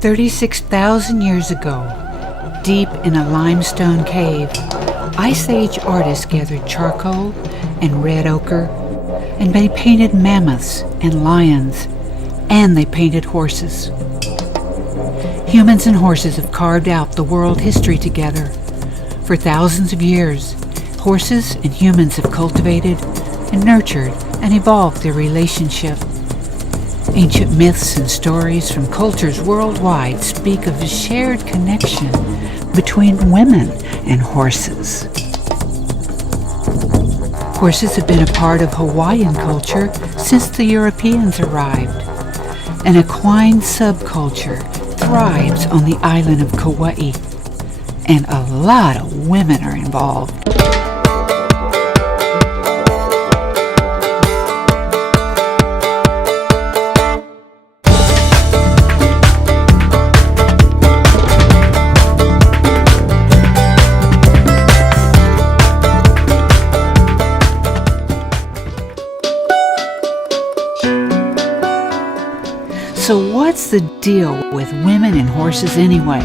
"36,000 years ago, deep in a limestone cave, Ice Age artists gathered charcoal and red ochre, and they painted mammoths and lions, and they painted horses. Humans and horses have carved out the world history together. For thousands of years, horses and humans have cultivated and nurtured and evolved their relationship. Ancient myths and stories from cultures worldwide speak of a shared connection between women and horses. Horses have been a part of Hawaiian culture since the Europeans arrived. An equine subculture thrives on the island of Kauai, and a lot of women are involved. So what's the deal with women and horses anyway?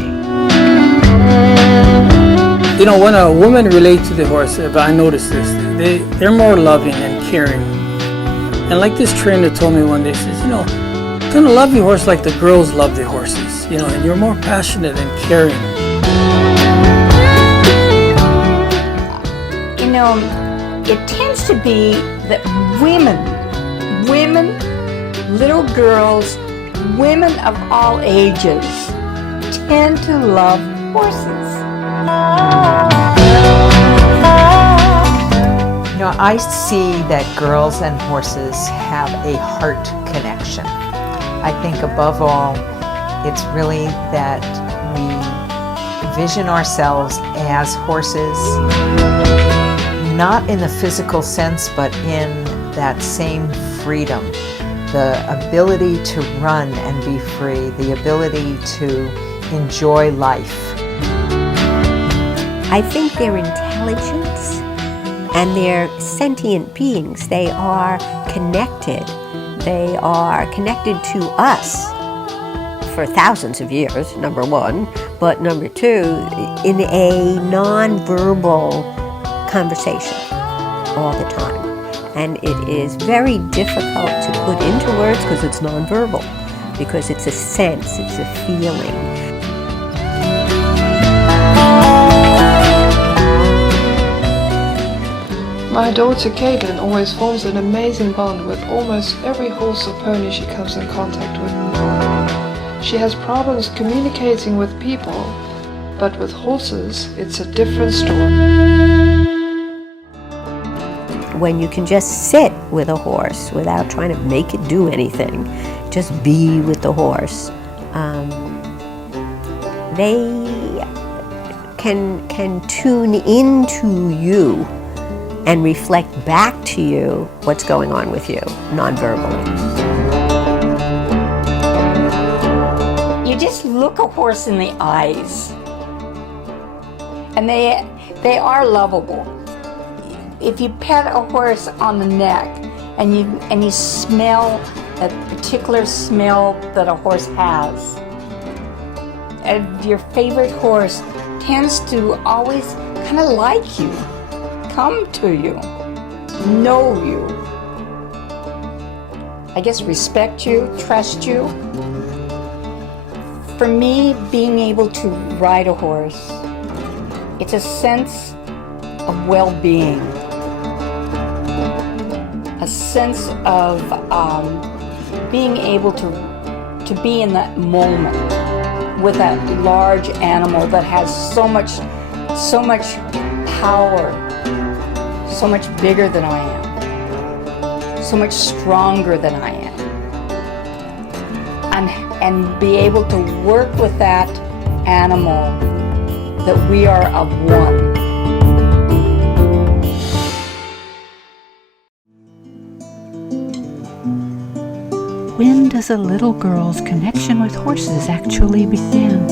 You know, when a woman relates to the horse, I noticed this, they're more loving and caring. And like this trainer told me one day, says, you know, you're gonna love your horse like the girls love their horses, you know, and you're more passionate and caring. You know, it tends to be that women, little girls, women of all ages tend to love horses. You know, I see that girls and horses have a heart connection. I think above all, it's really that we vision ourselves as horses, not in the physical sense, but in that same freedom. The ability to run and be free, the ability to enjoy life. I think they're intelligent and they're sentient beings. They are connected. They are connected to us for thousands of years, number one, but number two, in a non-verbal conversation all the time. And it is very difficult to put into words because it's nonverbal, because it's a sense, it's a feeling. My daughter Caitlin always forms an amazing bond with almost every horse or pony she comes in contact with. She has problems communicating with people, but with horses, it's a different story. When you can just sit with a horse without trying to make it do anything, just be with the horse, they can tune into you and reflect back to you what's going on with you, non-verbally. You just look a horse in the eyes, and they are lovable. If you pet a horse on the neck and you smell a particular smell that a horse has, and your favorite horse tends to always kind of like you, come to you, know you, I guess respect you, trust you. For me, being able to ride a horse, it's a sense of well-being. A sense of being able to be in that moment with that large animal that has so much power, so much bigger than I am, so much stronger than I am, and be able to work with that animal, that we are of one. When does a little girl's connection with horses actually begin?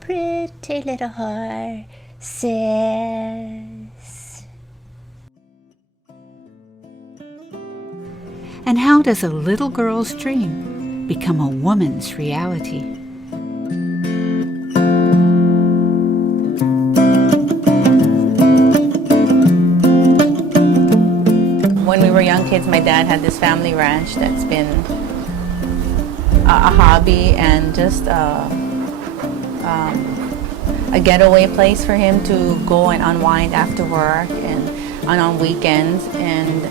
pretty little horses. And how does a little girl's dream become a woman's reality? When we were young kids, my dad had this family ranch that's been a hobby and just a getaway place for him to go and unwind after work and on weekends. And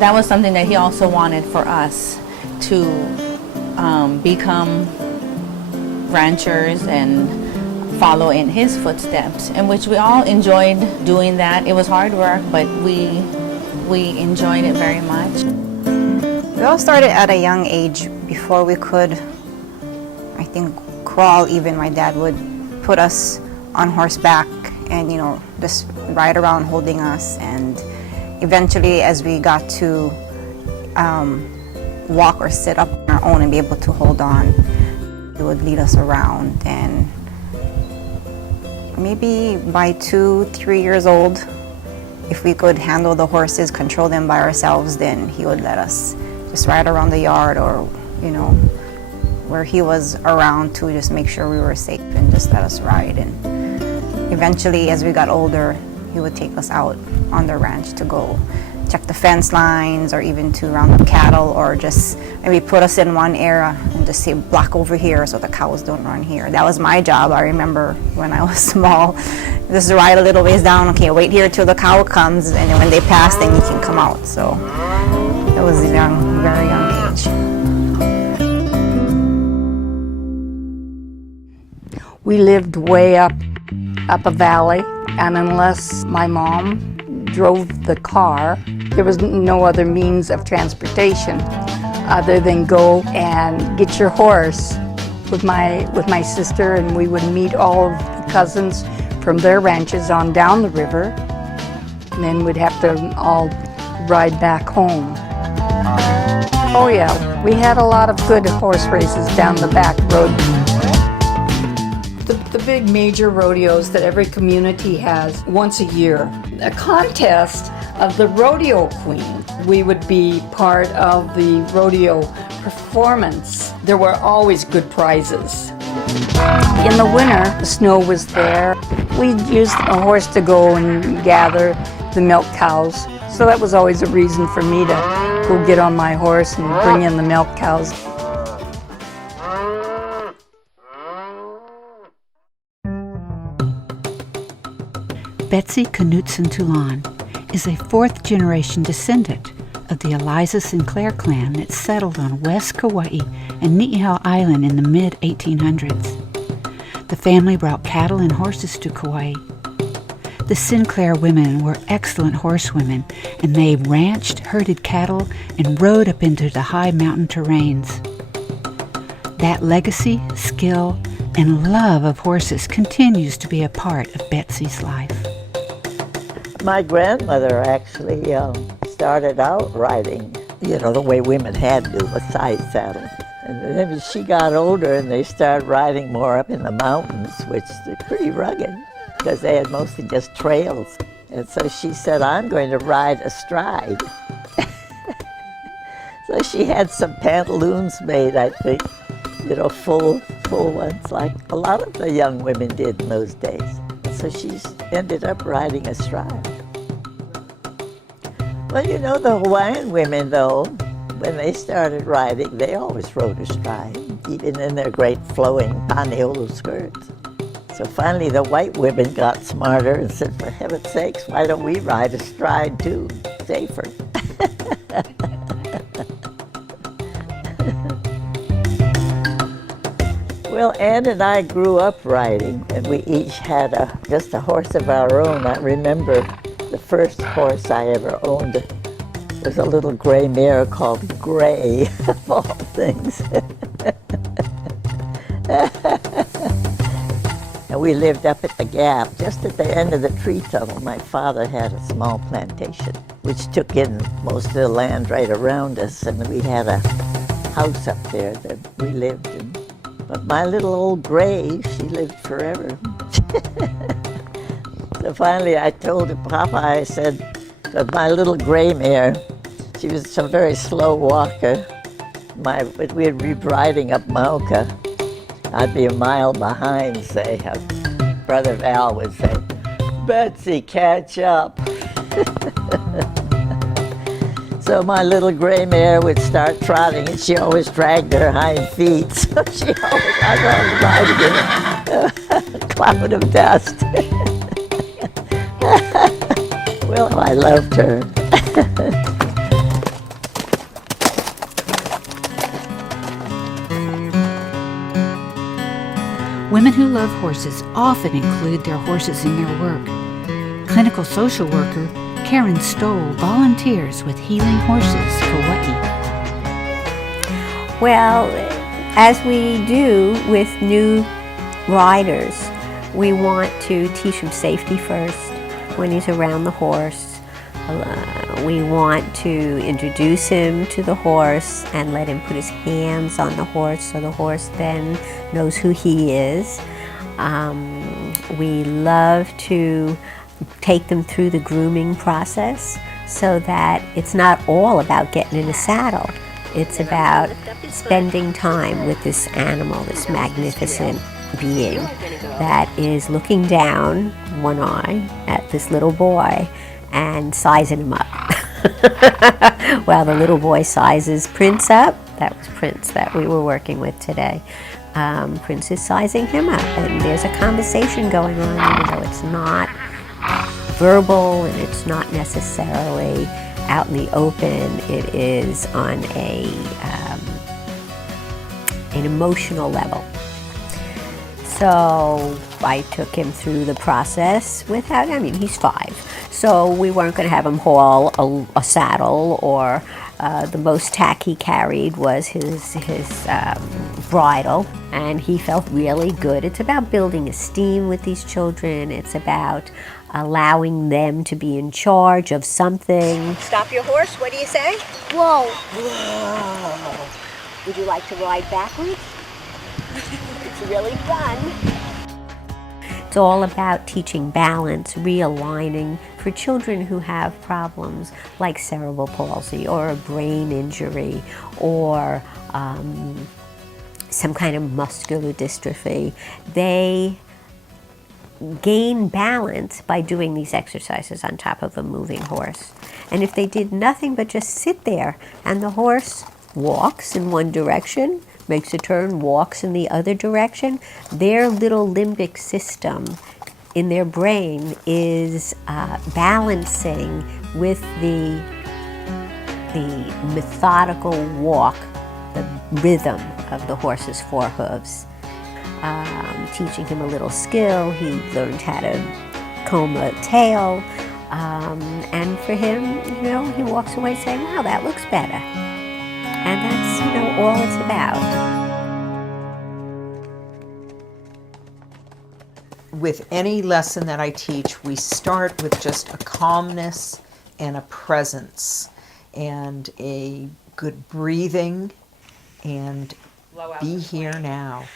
that was something that he also wanted for us to become ranchers and follow in his footsteps, in which we all enjoyed doing that. It was hard work, but we enjoyed it very much. We all started at a young age. Before we could, I think, crawl even, my dad would put us on horseback and, you know, just ride around holding us. And eventually, as we got to walk or sit up on our own and be able to hold on, he would lead us around. And maybe by 2-3 years old, if we could handle the horses, control them by ourselves, then he would let us just ride around the yard or, you know, where he was around to just make sure we were safe and just let us ride. And eventually, as we got older, he would take us out on the ranch to go check the fence lines or even to round up cattle, or just maybe put us in one area and just say block over here so the cows don't run here. That was my job. I remember when I was small, just ride a little ways down, okay, wait here till the cow comes, and then when they pass, then you can come out. So it was a young, very young age. We lived way up a valley, and unless my mom drove the car, there was no other means of transportation other than go and get your horse with my sister, and we would meet all of the cousins from their ranches on down the river, and then we'd have to all ride back home. Oh yeah, we had a lot of good horse races down the back road. The big major rodeos that every community has once a year. A contest of the rodeo queen. We would be part of the rodeo performance. There were always good prizes. In the winter, the snow was there. We used a horse to go and gather the milk cows. So that was always a reason for me to go get on my horse and bring in the milk cows. Betsy Knutson Toulon is a fourth-generation descendant of the Eliza Sinclair clan that settled on West Kauai and Niihau Island in the mid-1800s. The family brought cattle and horses to Kauai. The Sinclair women were excellent horsewomen, and they ranched, herded cattle, and rode up into the high mountain terrains. That legacy, skill, and love of horses continues to be a part of Betsy's life. My grandmother actually started out riding, you know, the way women had to, a side saddle. And then as she got older and they started riding more up in the mountains, which they're pretty rugged, because they had mostly just trails. And so she said, I'm going to ride astride. So she had some pantaloons made, I think, you know, full ones, like a lot of the young women did in those days. So she ended up riding astride. Well, you know, the Hawaiian women, though, when they started riding, they always rode astride, even in their great flowing paniolo skirts. So finally, the white women got smarter and said, for heaven's sakes, why don't we ride astride too? Safer. Well, Ann and I grew up riding, and we each had just a horse of our own. I remember the first horse I ever owned was a little gray mare called Gray, of all things. And we lived up at the Gap, just at the end of the tree tunnel. My father had a small plantation, which took in most of the land right around us, and we had a house up there that we lived in. But my little old gray, she lived forever. So finally I told Papa, I said, that my little gray mare, she was a very slow walker. We'd be riding up Mauka. I'd be a mile behind, say. Brother Val would say, Betsy, catch up. So my little gray mare would start trotting, and she always dragged her hind feet. So I was riding in a cloud of dust. Well, I loved her. Women who love horses often include their horses in their work. Clinical social worker Karen Stoll volunteers with Healing Horses Kauai. Well, as we do with new riders, we want to teach him safety first when he's around the horse. We want to introduce him to the horse and let him put his hands on the horse so the horse then knows who he is. We love to take them through the grooming process so that it's not all about getting in a saddle. It's about spending time with this animal, this magnificent being that is looking down one eye at this little boy and sizing him up. While the little boy sizes Prince up, that was Prince that we were working with today. Prince is sizing him up, and there's a conversation going on, even though it's not verbal and it's not necessarily out in the open. It is on an emotional level. So I took him through the process without, he's 5, so we weren't going to have him haul a saddle, or the most tack he carried was his bridle, and he felt really good. It's about building esteem with these children. It's about allowing them to be in charge of something. Stop your horse, what do you say? Whoa. Whoa. Would you like to ride backwards? It's really fun. It's all about teaching balance, realigning for children who have problems like cerebral palsy or a brain injury or some kind of muscular dystrophy. They gain balance by doing these exercises on top of a moving horse. And if they did nothing but just sit there and the horse walks in one direction, makes a turn, walks in the other direction, their little limbic system in their brain is balancing with the methodical walk, the rhythm of the horse's 4 hooves. Teaching him a little skill, he learned how to comb a tail, and for him, he walks away saying, wow, that looks better. And that's, all it's about. With any lesson that I teach, we start with just a calmness and a presence and a good breathing and be here now,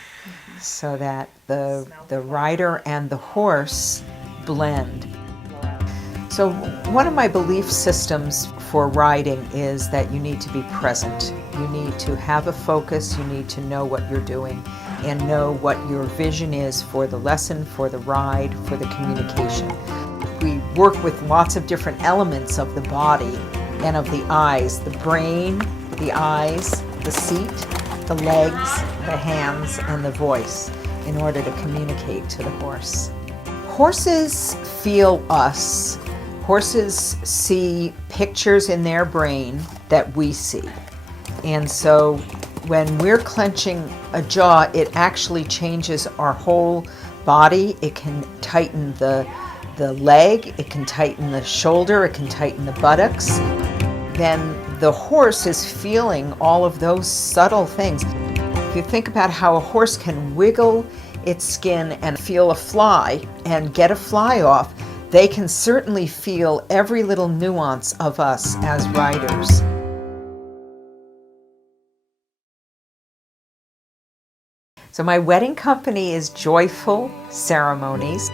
so that the rider and the horse blend. So one of my belief systems for riding is that you need to be present. You need to have a focus, you need to know what you're doing and know what your vision is for the lesson, for the ride, for the communication. We work with lots of different elements of the body and of the eyes, the brain, the eyes, the seat, the legs, the hands, and the voice in order to communicate to the horse. Horses feel us. Horses see pictures in their brain that we see. And so when we're clenching a jaw, it actually changes our whole body. It can tighten the leg, it can tighten the shoulder, it can tighten the buttocks. Then the horse is feeling all of those subtle things. If you think about how a horse can wiggle its skin and feel a fly and get a fly off, they can certainly feel every little nuance of us as riders. So So my wedding company is Joyful Ceremonies.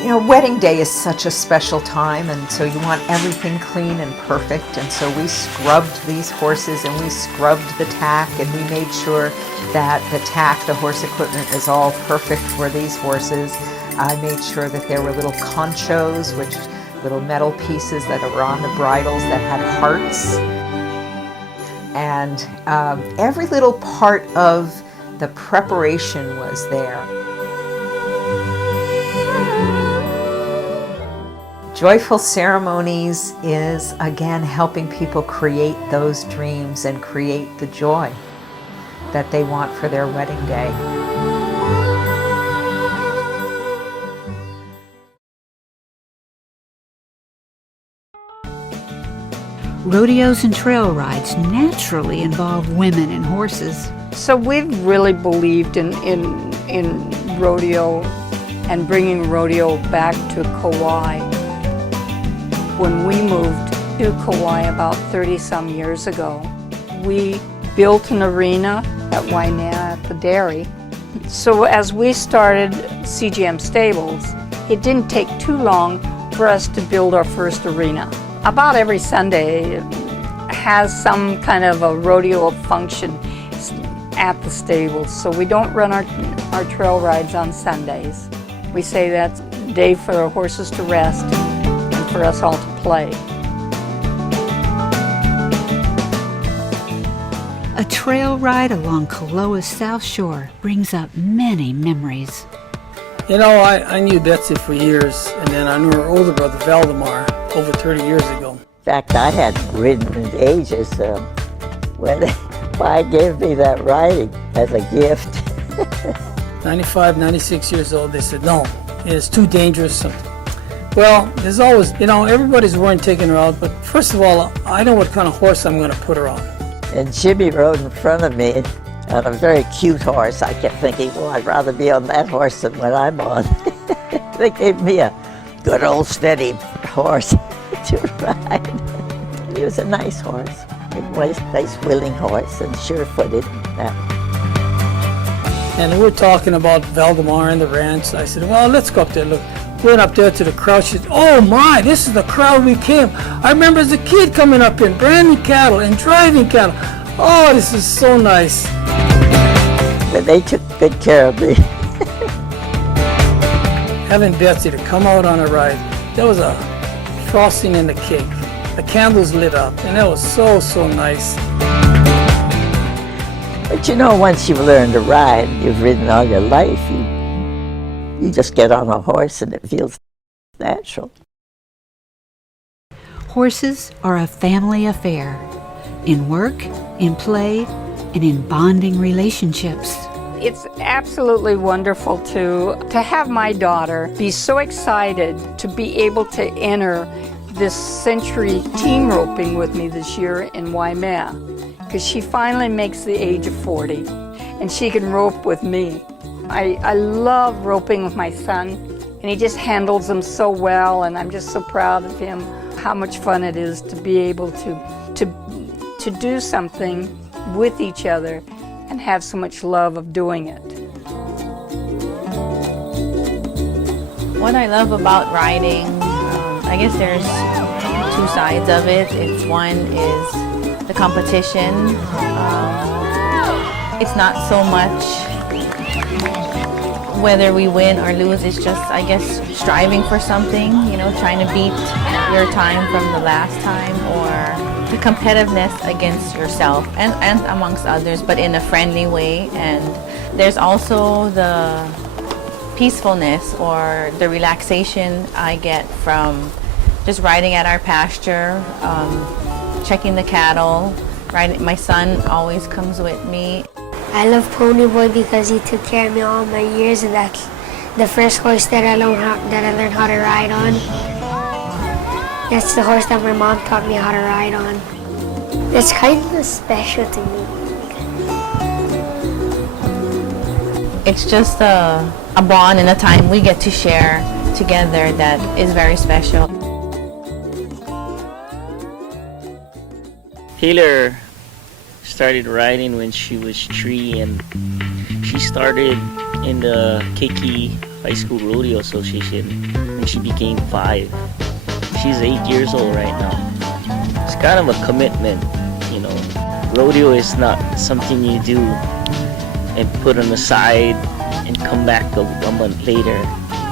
You know, wedding day is such a special time, and so you want everything clean and perfect, and so we scrubbed these horses and we scrubbed the tack, and we made sure that the tack, the horse equipment, is all perfect for these horses. I made sure that there were little conchos, which little metal pieces that were on the bridles that had hearts. And every little part of the preparation was there. Joyful Ceremonies is, again, helping people create those dreams and create the joy that they want for their wedding day. Rodeos and trail rides naturally involve women and horses. So we've really believed in rodeo and bringing rodeo back to Kauai. When we moved to Kauai about 30-some years ago, we built an arena at Waimea at the dairy. So as we started CGM Stables, it didn't take too long for us to build our first arena. About every Sunday has some kind of a rodeo function at the stables, so we don't run our trail rides on Sundays. We say that's a day for the horses to rest and for us all to play. A trail ride along Koloa's South Shore brings up many memories. You know, I knew Betsy for years, and then I knew her older brother, Valdemar, over 30 years ago. In fact, I hadn't ridden in ages when I gave me that riding as a gift. 95, 96 years old, they said, no, it's too dangerous. Well, there's always, you know, everybody's worrying taking her out, but first of all, I know what kind of horse I'm going to put her on. And Jimmy rode in front of me on a very cute horse. I kept thinking, well, I'd rather be on that horse than what I'm on. They gave me a good old steady horse to ride. He was a nice horse. It was a nice willing horse and sure-footed. And we were talking about Valdemar and the ranch. I said, well, let's go up there. Look, went up there to the crowd. She said, oh my, this is the crowd we came. I remember as a kid coming up here, branding cattle and driving cattle. Oh, this is so nice. But they took good care of me. Having Betsy to come out on a ride, there was a frosting in the cake. The candles lit up, and that was so, so nice. But you know, once you've learned to ride, you've ridden all your life, you just get on a horse and it feels natural. Horses are a family affair, in work, in play, and in bonding relationships. It's absolutely wonderful to have my daughter be so excited to be able to enter this century team roping with me this year in Waimea, because she finally makes the age of 40 and she can rope with me. I love roping with my son, and he just handles them so well, and I'm just so proud of him, how much fun it is to be able to do something with each other and have so much love of doing it. What I love about riding, I guess there's two sides of it. One is the competition. It's not so much whether we win or lose. It's just, I guess, striving for something, you know, trying to beat your time from the last time, or the competitiveness against yourself and amongst others, but in a friendly way. And there's also the peacefulness or the relaxation I get from just riding at our pasture, checking the cattle, riding. My son always comes with me. I love Ponyboy because he took care of me all my years, and that's the first horse that I learned how to ride on. That's the horse that my mom taught me how to ride on. It's kind of special to me. It's just a bond and a time we get to share together that is very special. Healer started riding when she was 3, and she started in the Keiki High School Rodeo Association when she became 5. She's 8 years old right now. It's kind of a commitment, you know. Rodeo is not something you do and put on the side and come back a month later.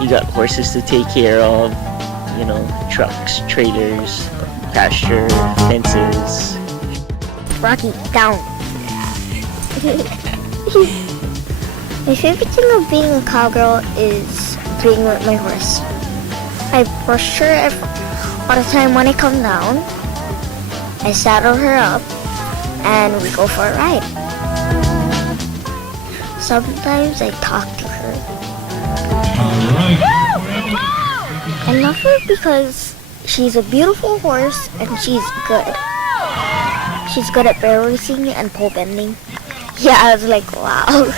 You got horses to take care of, you know, trucks, trailers, pasture, fences. Rocky, down. My favorite thing of being a cowgirl is being with my horse. I brush her all the time when I come down. I saddle her up and we go for a ride. Sometimes I talk to her. I love her because she's a beautiful horse and she's good. She's good at bear racing and pole bending. Yeah, I was like, wow.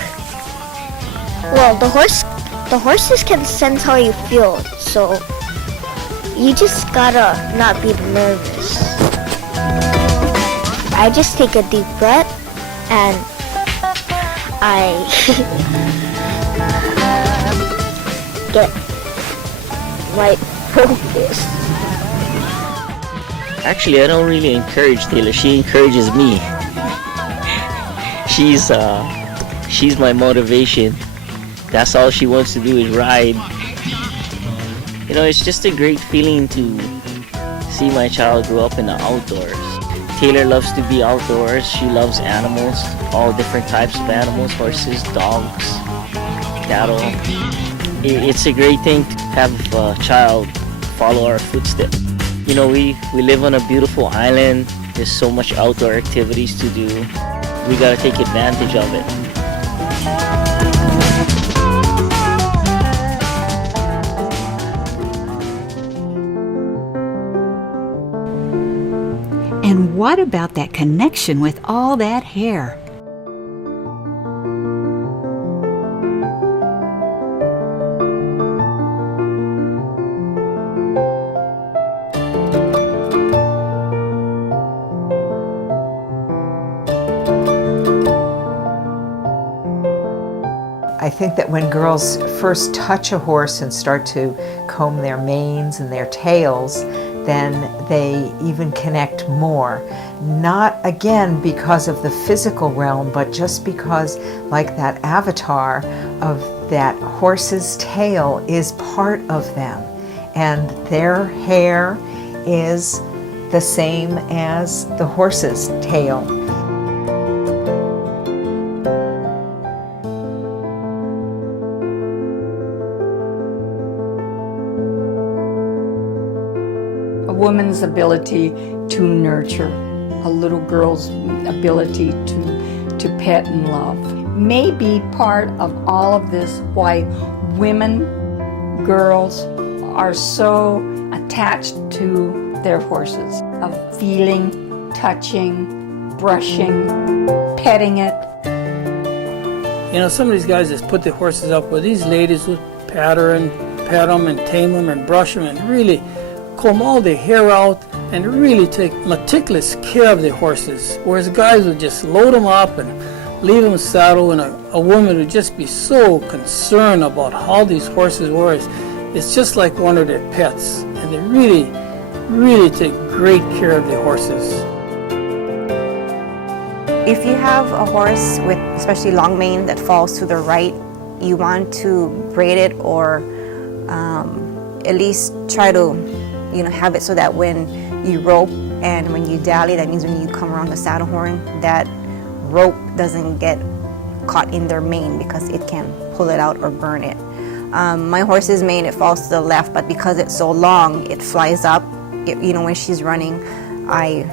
Well, the horses can sense how you feel, so you just gotta not be nervous. I just take a deep breath and I get my focus. Actually, I don't really encourage Taylor. She encourages me. She's my motivation. That's all she wants to do is ride. You know, it's just a great feeling to see my child grow up in the outdoors. Taylor loves to be outdoors. She loves animals, all different types of animals, horses, dogs, cattle. It's a great thing to have a child follow our footsteps. You know, we live on a beautiful island. There's so much outdoor activities to do. We gotta take advantage of it. And what about that connection with all that hair? I think that when girls first touch a horse and start to comb their manes and their tails, then they even connect more. Not again because of the physical realm, but just because, like that avatar of that horse's tail is part of them, and their hair is the same as the horse's tail. A woman's ability to nurture, a little girl's ability to pet and love, may be part of all of this, why women, girls are so attached to their horses, of feeling, touching, brushing, petting it. You know, some of these guys just put the horses up where these ladies would pat them and tame them and brush them and really comb all the hair out and really take meticulous care of the horses, whereas guys would just load them up and leave them saddled, and a woman would just be so concerned about how these horses were. It's just like one of their pets, and they really take great care of the horses. If you have a horse with especially long mane that falls to the right, you want to braid it or at least try to have it so that when you rope and when you dally, that means when you come around the saddle horn, that rope doesn't get caught in their mane because it can pull it out or burn it. My horse's mane, it falls to the left, but because it's so long, it flies up. When she's running, I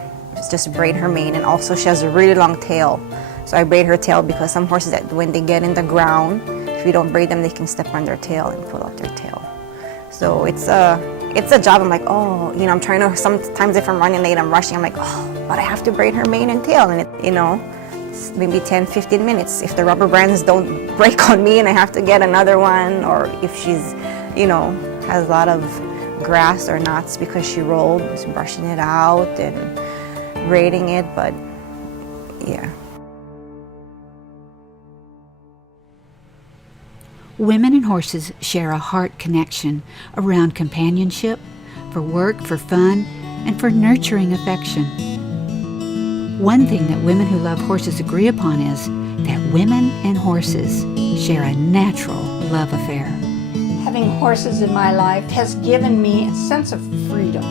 just braid her mane, and also she has a really long tail. So I braid her tail because some horses, that when they get in the ground, if you don't braid them, they can step on their tail and pull out their tail. So it's a job. I'm like, I'm trying to, sometimes if I'm running late, I'm rushing, I'm like, but I have to braid her mane and tail. And it's maybe 10, 15 minutes. If the rubber bands don't break on me and I have to get another one, or if she's, has a lot of grass or knots because she rolled, just brushing it out and braiding it. But Yeah. Women and horses share a heart connection around companionship, for work, for fun, and for nurturing affection. One thing that women who love horses agree upon is that women and horses share a natural love affair. Having horses in my life has given me a sense of freedom,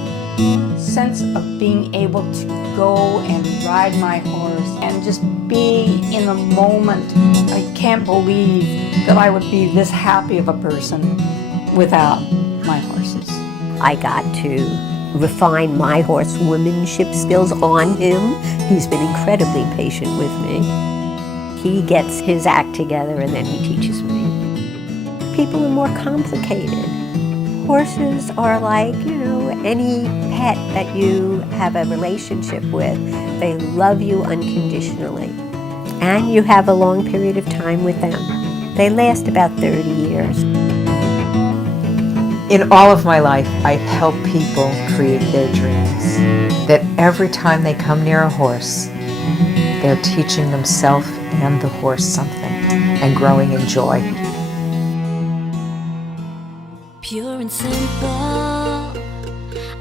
sense of being able to go and ride my horse and just be in the moment. I can't believe that I would be this happy of a person without my horses. I got to refine my horsewomanship skills on him. He's been incredibly patient with me. He gets his act together and then he teaches me. People are more complicated. Horses are like, any pet that you have a relationship with. They love you unconditionally. And you have a long period of time with them. They last about 30 years. In all of my life, I've helped people create their dreams. That every time they come near a horse, they're teaching themselves and the horse something and growing in joy. Pure and simple,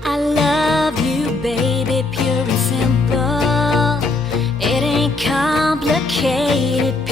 I love you, baby, pure and simple. It ain't complicated.